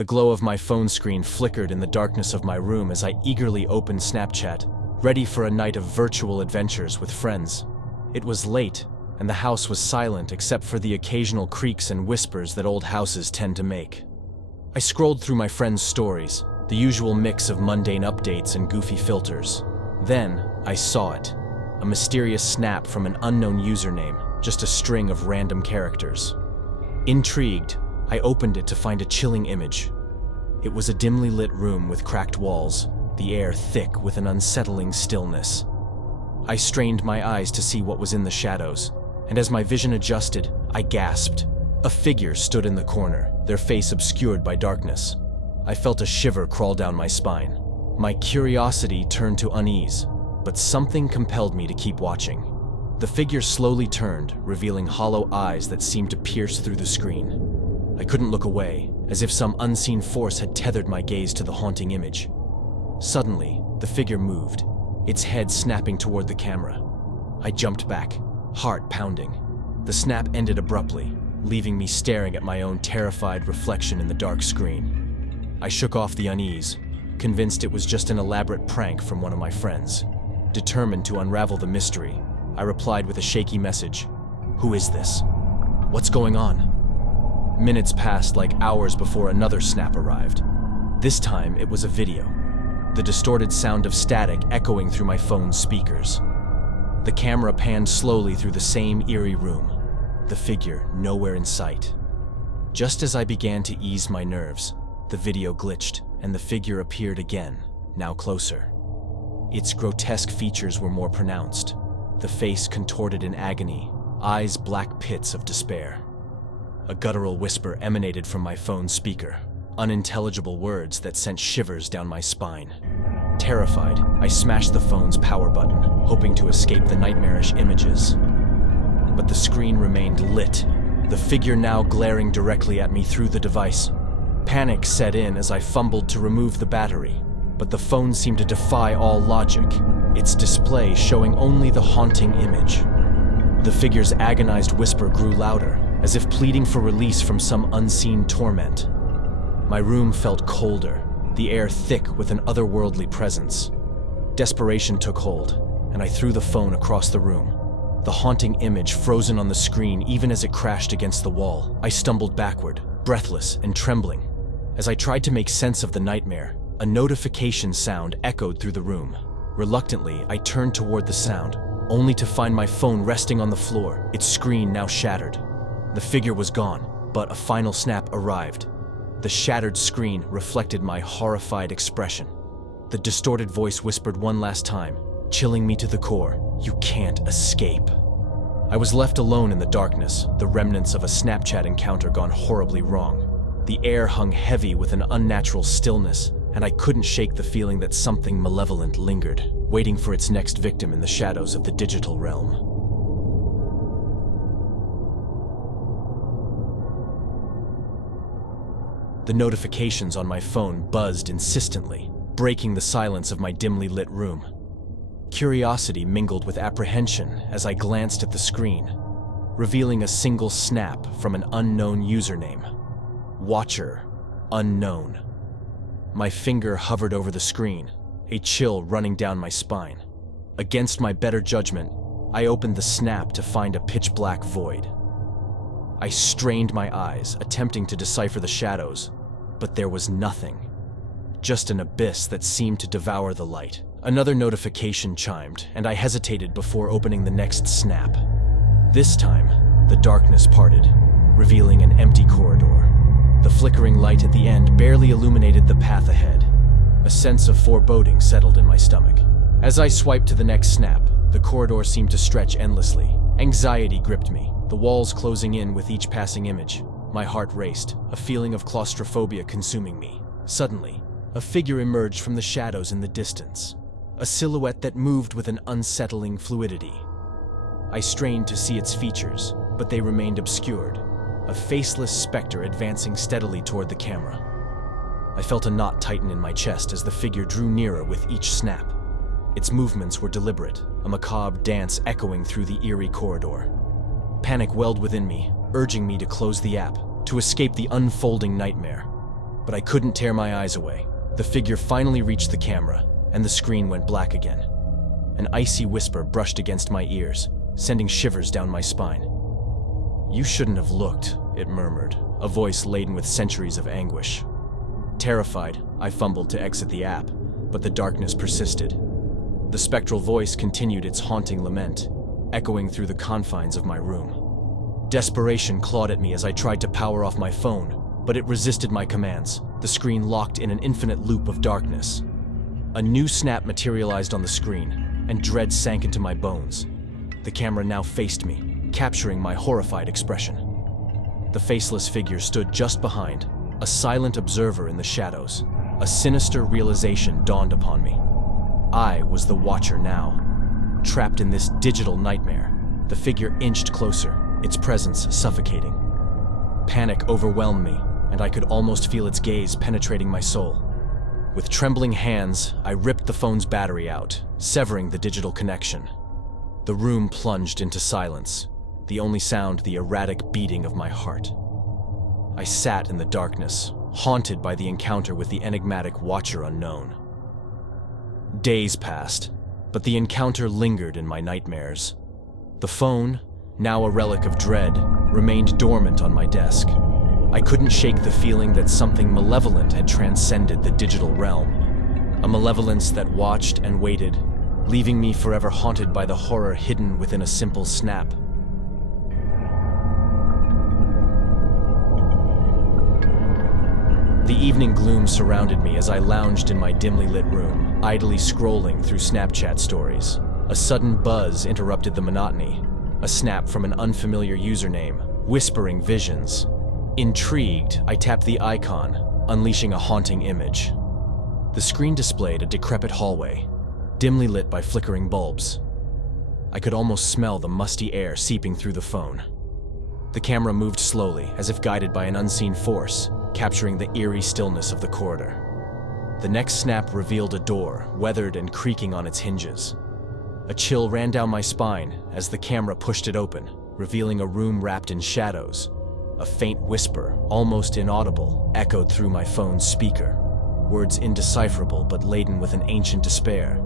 The glow of my phone screen flickered in the darkness of my room as I eagerly opened Snapchat, ready for a night of virtual adventures with friends. It was late, and the house was silent except for the occasional creaks and whispers that old houses tend to make. I scrolled through my friends' stories, the usual mix of mundane updates and goofy filters. Then, I saw it. A mysterious snap from an unknown username, just a string of random characters. Intrigued, I opened it to find a chilling image. It was a dimly lit room with cracked walls, the air thick with an unsettling stillness. I strained my eyes to see what was in the shadows, and as my vision adjusted, I gasped. A figure stood in the corner, their face obscured by darkness. I felt a shiver crawl down my spine. My curiosity turned to unease, but something compelled me to keep watching. The figure slowly turned, revealing hollow eyes that seemed to pierce through the screen. I couldn't look away, as if some unseen force had tethered my gaze to the haunting image. Suddenly, the figure moved, its head snapping toward the camera. I jumped back, heart pounding. The snap ended abruptly, leaving me staring at my own terrified reflection in the dark screen. I shook off the unease, convinced it was just an elaborate prank from one of my friends. Determined to unravel the mystery, I replied with a shaky message. "Who is this? What's going on?" Minutes passed like hours before another snap arrived. This time, it was a video. The distorted sound of static echoing through my phone's speakers. The camera panned slowly through the same eerie room, the figure nowhere in sight. Just as I began to ease my nerves, the video glitched and the figure appeared again, now closer. Its grotesque features were more pronounced, the face contorted in agony, eyes black pits of despair. A guttural whisper emanated from my phone's speaker, unintelligible words that sent shivers down my spine. Terrified, I smashed the phone's power button, hoping to escape the nightmarish images. But the screen remained lit, the figure now glaring directly at me through the device. Panic set in as I fumbled to remove the battery, but the phone seemed to defy all logic, its display showing only the haunting image. The figure's agonized whisper grew louder, as if pleading for release from some unseen torment. My room felt colder, the air thick with an otherworldly presence. Desperation took hold, and I threw the phone across the room. The haunting image frozen on the screen even as it crashed against the wall. I stumbled backward, breathless and trembling. As I tried to make sense of the nightmare, a notification sound echoed through the room. Reluctantly, I turned toward the sound, only to find my phone resting on the floor, its screen now shattered. The figure was gone, but a final snap arrived. The shattered screen reflected my horrified expression. The distorted voice whispered one last time, chilling me to the core, "You can't escape." I was left alone in the darkness, the remnants of a Snapchat encounter gone horribly wrong. The air hung heavy with an unnatural stillness, and I couldn't shake the feeling that something malevolent lingered, waiting for its next victim in the shadows of the digital realm. The notifications on my phone buzzed insistently, breaking the silence of my dimly lit room. Curiosity mingled with apprehension as I glanced at the screen, revealing a single snap from an unknown username. Watcher, unknown. My finger hovered over the screen, a chill running down my spine. Against my better judgment, I opened the snap to find a pitch-black void. I strained my eyes, attempting to decipher the shadows, but there was nothing. Just an abyss that seemed to devour the light. Another notification chimed, and I hesitated before opening the next snap. This time, the darkness parted, revealing an empty corridor. The flickering light at the end barely illuminated the path ahead. A sense of foreboding settled in my stomach. As I swiped to the next snap, the corridor seemed to stretch endlessly. Anxiety gripped me, the walls closing in with each passing image. My heart raced, a feeling of claustrophobia consuming me. Suddenly, a figure emerged from the shadows in the distance, a silhouette that moved with an unsettling fluidity. I strained to see its features, but they remained obscured, a faceless specter advancing steadily toward the camera. I felt a knot tighten in my chest as the figure drew nearer with each snap. Its movements were deliberate, a macabre dance echoing through the eerie corridor. Panic welled within me, urging me to close the app, to escape the unfolding nightmare. But I couldn't tear my eyes away. The figure finally reached the camera, and the screen went black again. An icy whisper brushed against my ears, sending shivers down my spine. "You shouldn't have looked," it murmured, a voice laden with centuries of anguish. Terrified, I fumbled to exit the app, but the darkness persisted. The spectral voice continued its haunting lament, echoing through the confines of my room. Desperation clawed at me as I tried to power off my phone, but it resisted my commands, the screen locked in an infinite loop of darkness. A new snap materialized on the screen, and dread sank into my bones. The camera now faced me, capturing my horrified expression. The faceless figure stood just behind, a silent observer in the shadows. A sinister realization dawned upon me. I was the watcher now. Trapped in this digital nightmare, the figure inched closer, its presence suffocating. Panic overwhelmed me, and I could almost feel its gaze penetrating my soul. With trembling hands, I ripped the phone's battery out, severing the digital connection. The room plunged into silence, the only sound the erratic beating of my heart. I sat in the darkness, haunted by the encounter with the enigmatic Watcher Unknown. Days passed, but the encounter lingered in my nightmares. The phone, now a relic of dread, remained dormant on my desk. I couldn't shake the feeling that something malevolent had transcended the digital realm, a malevolence that watched and waited, leaving me forever haunted by the horror hidden within a simple snap. The evening gloom surrounded me as I lounged in my dimly lit room, idly scrolling through Snapchat stories. A sudden buzz interrupted the monotony, a snap from an unfamiliar username, Whispering Visions. Intrigued, I tapped the icon, unleashing a haunting image. The screen displayed a decrepit hallway, dimly lit by flickering bulbs. I could almost smell the musty air seeping through the phone. The camera moved slowly, as if guided by an unseen force, capturing the eerie stillness of the corridor. The next snap revealed a door, weathered and creaking on its hinges. A chill ran down my spine as the camera pushed it open, revealing a room wrapped in shadows. A faint whisper, almost inaudible, echoed through my phone's speaker, words indecipherable but laden with an ancient despair.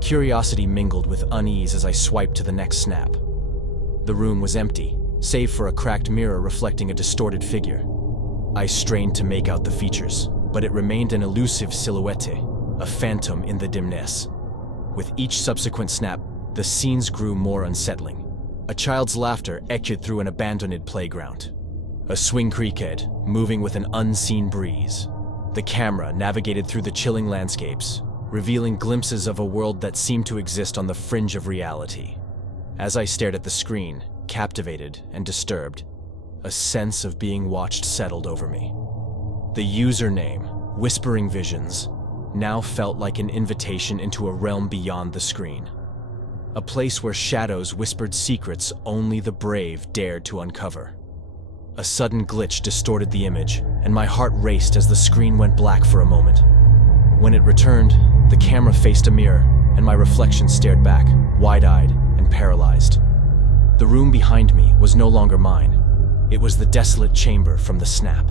Curiosity mingled with unease as I swiped to the next snap. The room was empty, save for a cracked mirror reflecting a distorted figure. I strained to make out the features, but it remained an elusive silhouette, a phantom in the dimness. With each subsequent snap, the scenes grew more unsettling. A child's laughter echoed through an abandoned playground. A swing creaked, moving with an unseen breeze. The camera navigated through the chilling landscapes, revealing glimpses of a world that seemed to exist on the fringe of reality. As I stared at the screen, captivated and disturbed, a sense of being watched settled over me. The username, Whispering Visions, now felt like an invitation into a realm beyond the screen. A place where shadows whispered secrets only the brave dared to uncover. A sudden glitch distorted the image, and my heart raced as the screen went black for a moment. When it returned, the camera faced a mirror, and my reflection stared back, wide-eyed and paralyzed. The room behind me was no longer mine. It was the desolate chamber from the snap.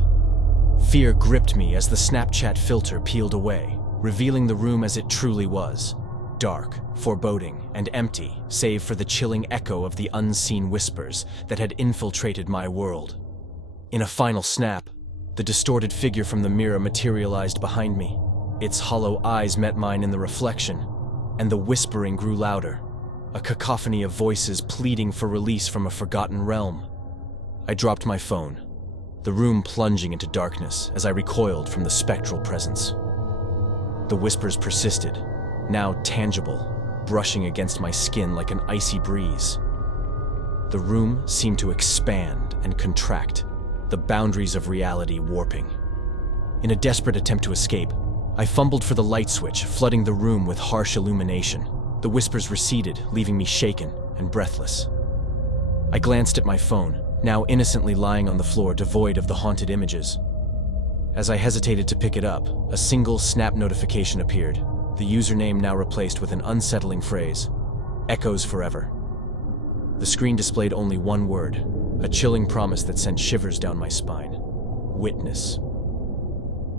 Fear gripped me as the Snapchat filter peeled away, revealing the room as it truly was. Dark, foreboding, and empty, save for the chilling echo of the unseen whispers that had infiltrated my world. In a final snap, the distorted figure from the mirror materialized behind me. Its hollow eyes met mine in the reflection, and the whispering grew louder, a cacophony of voices pleading for release from a forgotten realm. I dropped my phone, the room plunging into darkness as I recoiled from the spectral presence. The whispers persisted, now tangible, brushing against my skin like an icy breeze. The room seemed to expand and contract, the boundaries of reality warping. In a desperate attempt to escape, I fumbled for the light switch, flooding the room with harsh illumination. The whispers receded, leaving me shaken and breathless. I glanced at my phone, now innocently lying on the floor devoid of the haunted images. As I hesitated to pick it up, a single snap notification appeared, the username now replaced with an unsettling phrase, "Echoes forever." The screen displayed only one word, a chilling promise that sent shivers down my spine. Witness.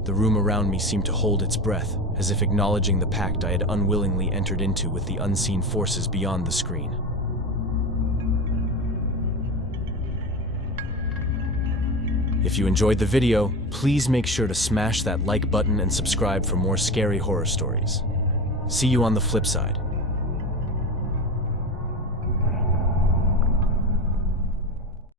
The room around me seemed to hold its breath, as if acknowledging the pact I had unwillingly entered into with the unseen forces beyond the screen. If you enjoyed the video, please make sure to smash that like button and subscribe for more scary horror stories. See you on the flip side.